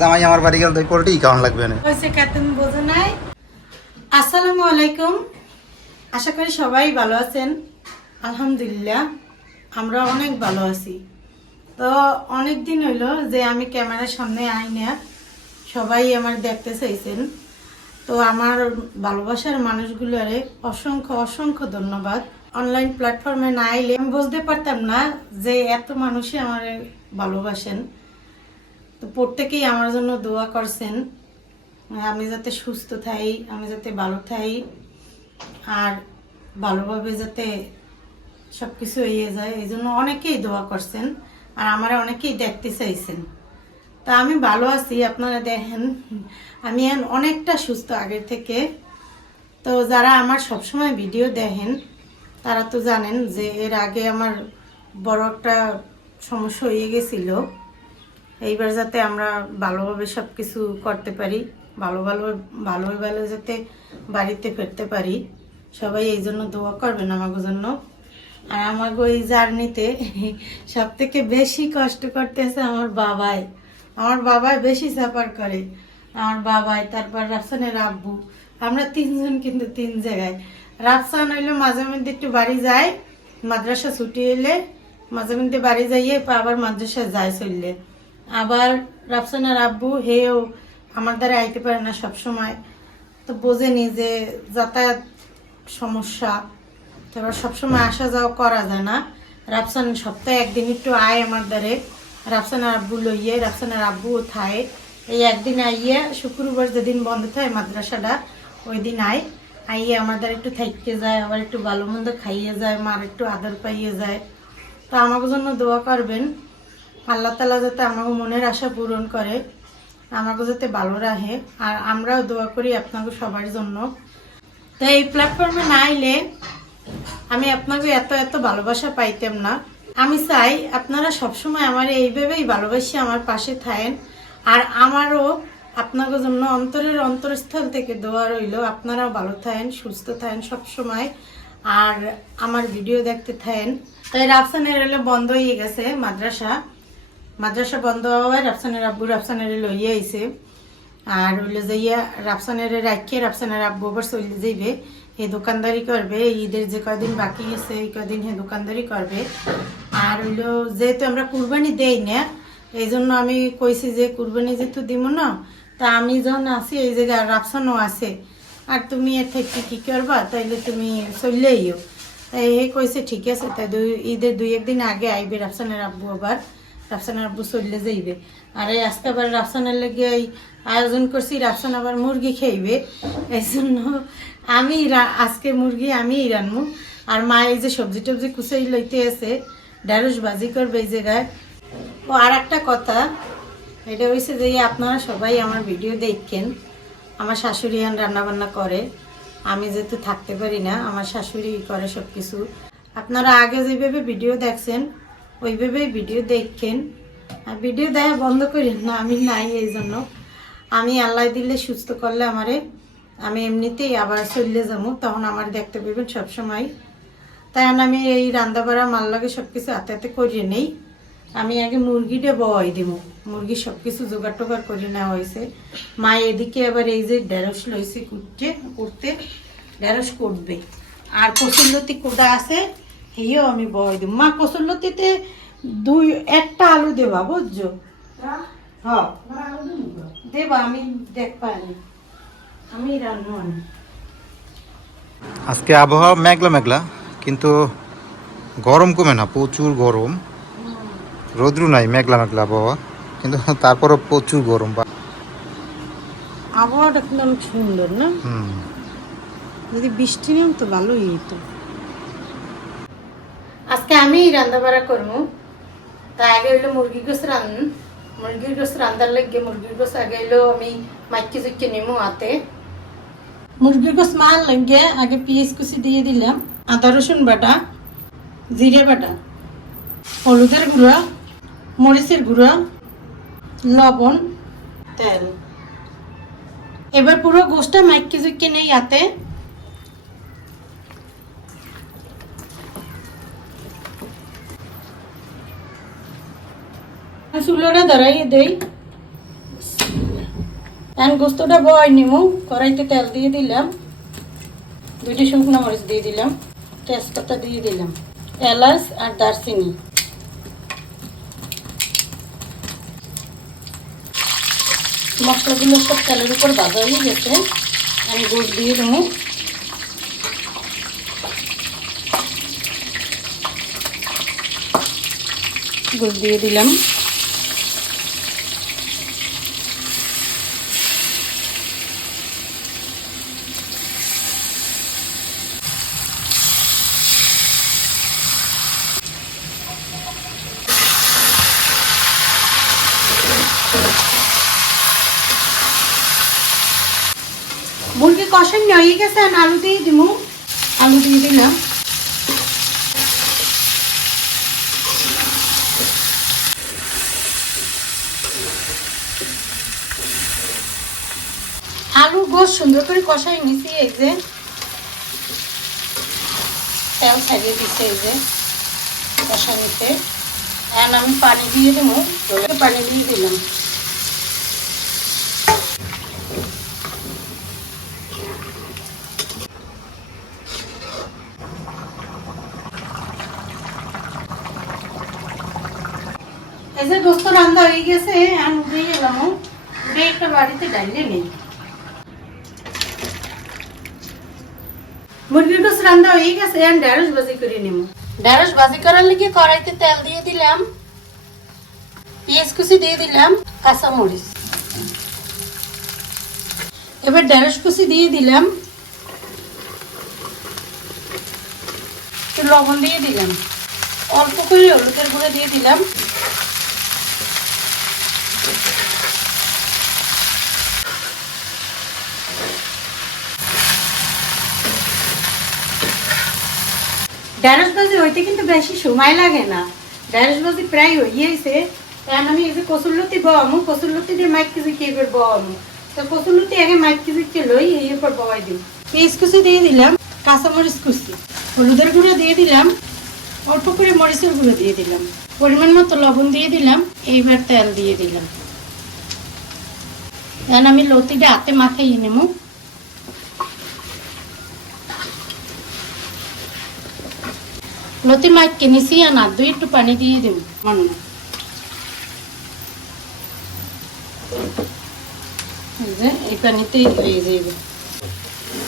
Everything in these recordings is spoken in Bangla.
জামাই আমার বাড়ি গেলে তাই পোল্ট্রি খাওয়ান লাগবে না। হয়েছে কে তুমি বোঝো নাই। আসসালামু আলাইকুম, আশা করি সবাই ভালো আছেন। আলহামদুলিল্লাহ আমরা অনেক ভালো আছি। তো অনেক দিন হইলো যে আমি ক্যামেরার সামনে আই না, সবাই আমার দেখতে চাইছেন। তো আমার ভালোবাসার মানুষগুলোরে অসংখ্য অসংখ্য ধন্যবাদ। অনলাইন প্ল্যাটফর্মে না আইলে আমি বুঝতে পারতাম না যে এত মানুষই আমার ভালোবাসেন। তো প্রত্যেকেই আমার জন্য দোয়া করছেন, আমি যাতে সুস্থ থাই, আমি যাতে ভালো থাই, আর ভালোভাবে যাতে সব কিছু এগিয়ে যায়, এই জন্য অনেকেই দোয়া করছেন আর আমার অনেকেই দেখতে চাইছেন। তা আমি ভালো আছি, আপনারা দেখেন আমি অনেকটা সুস্থ আগের থেকে। তো যারা আমার সবসময় ভিডিও দেখেন তারা তো জানেন যে এর আগে আমার বড় একটা সমস্যা হয়ে গেছিল। এইবার যাতে আমরা ভালোভাবে সব কিছু করতে পারি, ভালো যাতে বাড়িতে ফিরতে পারি, সবাই এই জন্য দোয়া করবেন আমাকে জন্য। আর আমাকে ওই জার্নিতে সব থেকে বেশি কষ্ট করতেছে আমার বাবাই বেশি সাফার করে। আমার বাবাই, তারপর রাফসানের আব্বু, আমরা তিনজন কিন্তু তিন জায়গায়। রাফসান হইলো মাঝে মধ্যে একটু বাড়ি যায়, মাদ্রাসা ছুটি হইলে মাঝে মধ্যে বাড়ি যাইয়ে আবার মাদ্রাসা যায় চললে। আবার রাফসানের আব্বু হেও আমার দ্বারা আইতে পারে না সব সময়, তো বোঝেনি যে যাতায়াত সমস্যা, তারপর সবসময় আসা যাওয়া করা যায় না। রাফসান সপ্তাহে একদিন একটু আয় আমার দ্বারে, রাফসানের আব্বু লইয়ে, রাফসানের আব্বুও থায়। এই একদিন আইয়ে শুক্রবার যেদিন বন্ধ থাকে মাদ্রাসাটা, ওই দিন আইয়ে আমার দ্বারা একটু থাইকে যায়, আবার একটু ভালো মন্দ খাইয়ে যায়, মার একটু আদর পাইয়ে যায়। তো আমার জন্য দোয়া করবেন, আল্লাহ তালা যাতে আমাকে মনের আশা পূরণ করে, আমাকে যাতে ভালো রাখে। আর আমরাও দোয়া করি আপনাকে সবার জন্য। তো এই প্ল্যাটফর্মে না আইলে আমি আপনাকে এত এত ভালোবাসা পাইতাম না। আমি চাই আপনারা সবসময় আমার এইভাবেই ভালোবাসি আমার পাশে থাকেন। আর আমারও আপনাদের জন্য অন্তরের অন্তরস্থল থেকে দোয়া রইল, আপনারাও ভালো থাকেন, সুস্থ থাকেন সবসময়, আর আমার ভিডিও দেখতে থাকেন। তাই রাফসানের এলে বন্ধ হয়ে গেছে মাদ্রাসা বন্ধ হওয়ায় রাফসানের আব্বু রাফসানের লইয়া আইছে। আর হইলে যাইয়া রাফসানের রাখিয়ে রাফসানের আব্বু আবার চলে যাইবে, হে দোকানদারি করবে, ঈদের যে কদিন বাকি আছে এই কদিন হে দোকানদারি করবে। আর হইলো যেহেতু আমরা কুরবানি দেই না, এই জন্য আমি কইছি যে কুরবানি যেহেতু দিব না, তা আমি যখন আছি এই জায়গায় রাফসানও আছে, আর তুমি এর থেকে কি করবা, তাইলে তুমি চললেইও। তাই হে কইছে ঠিক আছে, তাই ঈদের 2-1 দিন আগে আইবে রাফসানের আব্বু, আবার রাফসানের আব্বু চললে যাইবে। আর এই আজকে আবার রাফসানের লেগে এই আয়োজন করছি, রাফসান আবার মুরগি খাইবে, এই জন্য আমি আজকে মুরগি আমি রান্নু। আর মা এই যে সবজি টবজি কুচাই লইতে আছে, ঢেঁড়স ভাজি করবে এই জায়গায়। ও আর একটা কথা, এটা হয়েছে যে আপনারা সবাই আমার ভিডিও দেখেন, আমার শাশুড়ি রান্নাবান্না করে, আমি যেহেতু থাকতে পারি না, আমার শাশুড়ি করে সব কিছু। আপনারা আগে যেভাবে ভিডিও দেখছেন ওইভাবেই ভিডিও দেখেন, আর ভিডিও দেখা বন্ধ করেন না, আমি নাই। এই জন্য আমি আল্লাহ দিলে সুস্থ করলে আমি এমনিতেই আবার চললে যাবো, তখন আমার দেখতে পাবেন সবসময়। তাই আমি এই রান্না বাড়া মাল লাগে সব কিছু হাতে হাতে করিয়ে নেই। আমি আগে মুরগিটা বয় দিব, মুরগি সব কিছু জোগাড় টোগাড় করে নেওয়া হয়েছে। মা এদিকে আবার এই যে ঢেঁড়স লইছে করতে ঢেঁড়স করবে, আর কচুরলতি কোদা আছে হেও আমি বয় দিব। মা কচুরলতিতে 1টা আলু দেবা, বুঝছো? হ্যাঁ দেবা, আমি দেখ পাইনি, আমি রান্না। আজকে আবহাওয়া মেঘলা মেঘলা, কিন্তু গরম কমে না, প্রচুর গরম। রোদ্রু নাই, মেঘলা মেঘলা আবহাওয়া, কিন্তু তারপরও প্রচুর গরম। আবহাওয়াটা কিন্তু অনেক সুন্দর না? যদি বৃষ্টি নেই তো ভালোই হতো। আজকে আমি রান্না বাড়া করবো, তা আগে হইলো মুরগির গোস রান্নার লাগে মুরগির গোস আগে হইলো আমি মাইকে চুইকে নেবো হাতে। মুরগির গোস মার লাগে আগে পেঁয়াজ কুচি দিয়ে দিলাম, আদা রসুন বাটা, জিরে বাটা, হলুদের গুঁড়া, মরিচের গুঁড়া, লবণ, তেল। এবার পুরো গোসটা মাইকে চুইকে নেই হাতে। চুলোটা ধরাই দেই, এখন গোস্তটা বয় নিমু, কড়াইতে তেল দিয়ে দিলাম, 2টি শুকনো মরিচ দিয়ে দিলাম, তেজপাতা দিয়ে দিলাম, এলাচ আর দারচিনি। মশলাগুলো সব তেলের উপর ভাজা হয়ে গেছে, আমি গোস দিয়ে দেবো। গোস দিয়ে দিলাম। মুরগি কষানো হয়ে গেছে, আমি আলু দিয়ে দিব। আলু দিয়ে দিলাম। আলু গোস সুন্দর করে কষাই নিছি, এই যে তেল ছাড়িয়ে দিচ্ছে, এই যে কষা নিতে। এখন আমি পানি দিয়ে দেবো, পানি দিয়ে দিলাম। এই যে গোস্ত রান্না হয়ে গেছে, এখন উঠে গেলাম, উঠে একটা বাড়িতে ডাইলে নেই। মুরগির গোস্ত রান্না হয়ে গেছে, এখন ঢেঁড়স ভাজি করে নেব। ঢেঁড়স ভাজি করার লিগে কড়াইতে তেল দিয়ে দিলাম, পেঁয়াজ কুচি দিয়ে দিলাম, কাঁচা মরিচ। এবার ঢেঁড়স কুচি দিয়ে দিলাম, একটু লবণ দিয়ে দিলাম, অল্প করে হলুদের গুঁড়ো দিয়ে দিলাম। ঢেঁড়স ভাজি হইতে কিন্তু বেশি সময় লাগে না, ঢেঁড়স ভাজি প্রায় হইয়েছে। এখন আমি এই যে কসুরলতি বহামু, কসুরলতি দিয়ে মাইক কেজি কে এবার বহামু, তো কসুরলতি আগে মাইক কেজিকে লই, এরপর বহাই দিই। পেঁয়াজ কুচি দিয়ে দিলাম, কাঁচামরিচ কুচি, হলুদের গুঁড়ো দিয়ে দিলাম, অল্প করে মরিচের গুঁড়ো দিয়ে দিলাম, পরিমাণ মতো লবণ দিয়ে দিলাম। এইবার তেল দিয়ে দিলাম। এখন আমি লতিটা হাতে মাখাইয়ে নেব। লতি মাইক কিনেছি, আর না দুই একটু পানি দিয়ে দেব। এই পানিতে হয়ে যাবে।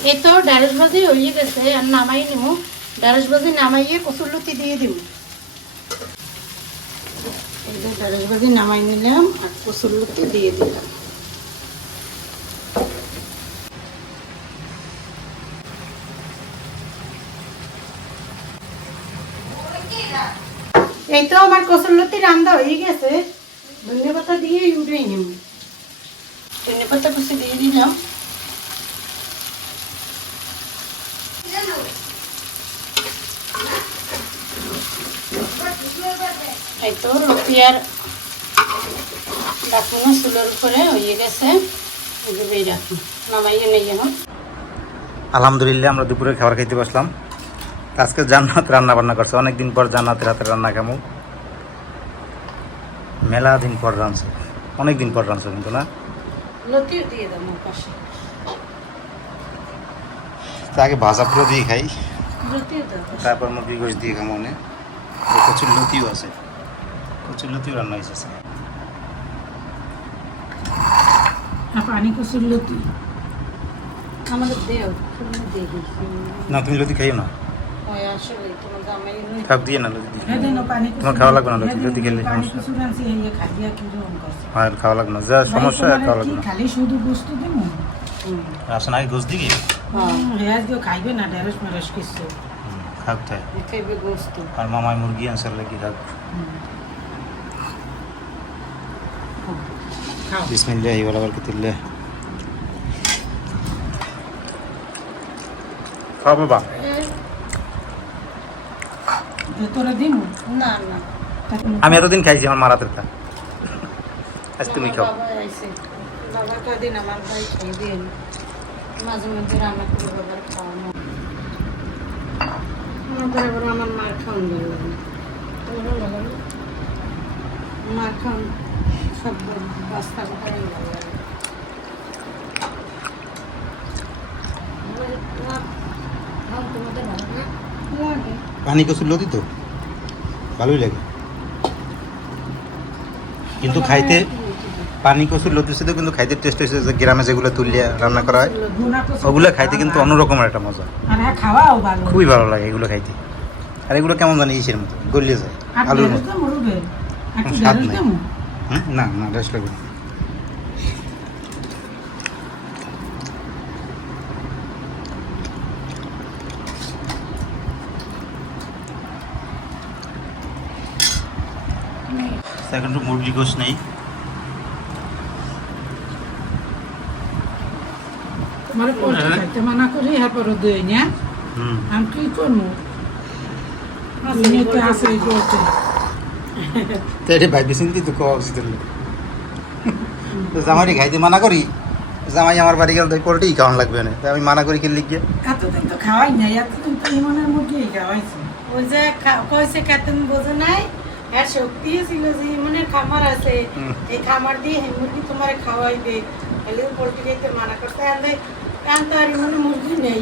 এই তো ঢেঁড়স ভাজি হয়ে গেছে, আর নামাই নেব। ঢেঁড়স ভাজি নামাইয়ে কসুরলতি দিয়ে দেব। এই যে ঢেঁড়স ভাজি নামাই নিলাম, আর কসুরলতি দিয়ে দিলাম। এই তো আমার কসুরলতি রান্না হয়ে গেছে, ধনে পাতা দিয়ে উঠে নেব। ধনে পাতা কুচি দিয়ে দিলাম। এই তো লতি আর ডাকুনো চুলের উপরে হয়ে গেছে, এভাবেই রাখি, নামাইয়ে নেই এখন। আলহামদুলিল্লাহ আমরা দুপুরে খাবার খাইতে বসলাম। আজকে জান্নাত রান্না বান্না করছে, অনেকদিন পর জান্নাতের হাতের রান্না খামু। মেলা দিন পর রাঁধছে, অনেকদিন পর রাঁধছে কিন্তু না। লতিও দিয়ে দাও আমার পাশে। তা আগে ভাজা পুরো দিয়ে খাই, লতিও দাও। তারপর মুরগি গোশ দিয়ে খামো। মনে প্রচুর লতিও আছে, প্রচুর লতিও রান্না হয়েছে। পানি কচুর লতি আমাদের দেও, তুমি দেখি না, তুমি লতি খাইও না, ওই আসলে তোমার জামাই খাও দিয়ে না লতি দিয়ে। হ্যাঁ দেন পানি তোমার খাওয়া লাগবে না লতি, লতি খেলে পানি সমস্যা। কচুর আনছি, এই খাইয়া কি রকম করছে। হ্যাঁ খাওয়া লাগবে না, যা সমস্যা খাওয়া লাগবে না। খালি শুধু গোস্ত দেবো। আসেন আগে গোশ দিকে হ্যাঁ কেউ খাইবে না ঢেঁড়স মেরস কিছু, খাক তাই। খাইবে গোস্ত। আর মামায় মুরগি আনসার লাগি খাক। খাও। বিসমিল্লাহি ওয়া বারাকাতুল্লাহ। খাও বাবা। তোরা দিন না না, আমি এতদিন খাইছি আমার মার হাতের তা, আজ তুমি খাও। বাবা আইছে, বাবা কদিন আমার ভাই খাই দেন, মাঝে মধ্যে রান্না করে বাবার খাওয়ানো। আমার বরাবর আমার মার খাওয়ান ভালো লাগে, মার খাওয়ান সব পাস্তা কোথায় ভালো লাগে। লাগে। পানি কচুর লতি তো ভালোই লাগে, কিন্তু খাইতে পানি কচুর লতির সাথে কিন্তু খাইতে টেস্ট হয়েছে যে গ্রামে যেগুলো তুলিয়া রান্না করা হয় ওগুলো খাইতে কিন্তু অন্যরকমের একটা মজা, আর হ্যাঁ খাওয়াও ভালো। খুবই ভালো লাগে এগুলো খাইতে। আর এগুলো কেমন জানি ইসের মতো গলিয়ে যায়, আলুর মতো। স্বাদ নাই। না না রেস্ট লাগবে না। এখন তো মুরগি গোশ নেই, মানে পোল্ট্রি খাইতে মানা করি এরপর দই না আমি কি করবো দুনিয়াতে আছে এই করতে তো এটা ভাই চিন্তি তো খাওয়া উচিত হলো। তো জামাইটি খাইতে মানা করি, জামাই আমার বাড়ি গেলে তো পোল্ট্রি খাওয়ান লাগবে না, তাই আমি মানা করি কি লিখে। এতদিন তো খাওয়াই নাই, এতদিন তো ইমনের মুরগি খাওয়াইছি। ওই যে কইছে কেতন বোঝো নাই, এর শক্তি ছিল যে ইমনের খামার আছে, এই খামার দিয়ে এই মুরগি তোমার খাওয়াইবে, তাহলে পোল্ট্রি খাইতে মানা করতে আনলে কারণ তো আর ইমনের মুরগি নেই,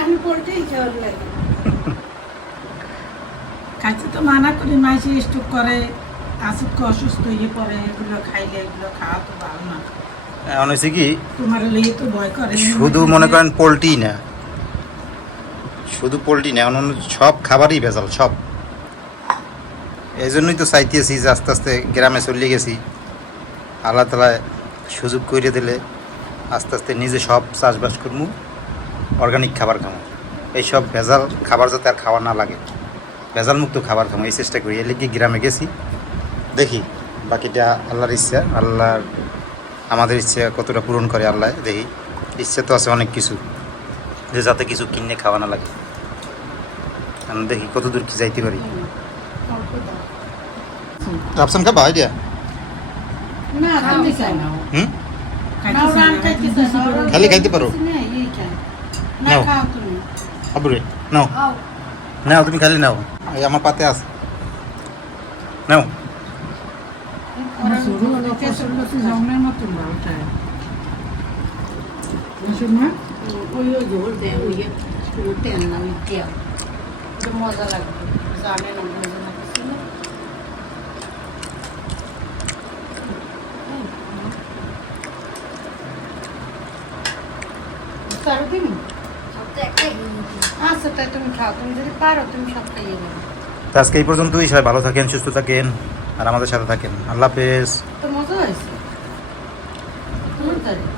আমি পোল্ট্রি খাওয়ার লাগে। খাইতে তো মানা করি, মাইসে স্টক করে, আসুক অসুস্থ হয়ে পড়ে, এগুলো খাইলে এগুলো খাওয়া তো ভালো না। এখন হয়েছে কি তোমার লেগে তো ভয় করে। শুধু মনে করেন পোল্ট্রি না, শুধু পোল্ট্রি না, অন্য সব খাবারই ভেজাল সব। এই জন্যই তো চাইতেছি যে আস্তে আস্তে গ্রামে চলে গেছি, আল্লাহ তালা সুযোগ করে দিলে আস্তে আস্তে নিজে সব চাষবাস করবো, অর্গানিক খাবার খাবো, এইসব ভেজাল খাবার যাতে আর খাওয়া না লাগে, ভেজাল মুক্ত খাবার খাবো এই চেষ্টা করি। এর লিগে গ্রামে গেছি, দেখি বাকিটা আল্লাহর ইচ্ছা, আল্লাহর আমাদের ইচ্ছা কতটা পূরণ করে আল্লাহ, দেখি। ইচ্ছা তো আছে অনেক কিছু, যে যাতে কিছু কিনে খাওয়া না লাগে। আমি দেখি কত দূর কি যাইতে পারি। রাফসান খাবা আইডিয়া না খাইতে চাই না। হুম খাইতে চাই না। খালি খাইতে পারো? না নাও। খাও তুমি। আবুরে নাও নাও, তুমি খালি নাও, এই আমার পাতে আছে, নাও। আমার শুরু হলো পছন্দ তো জামনের মতো ভালোটা। না ওই জোর দেয়, ওই তেল না ওই তেল, এটা মজা লাগবে, জানে না মজা লাগছে না। তারও দিন আচ্ছা, তাই তুমি খাও, তুমি যদি পারো তুমি সব খাইয়ে দেবে। তো আজকে এই পর্যন্তই, সবাই ভালো থাকেন, সুস্থ থাকেন, আর আমাদের সাথে থাকেন। আল্লাহ হাফেজ। তো মজা হয়েছে তোমার তারিখ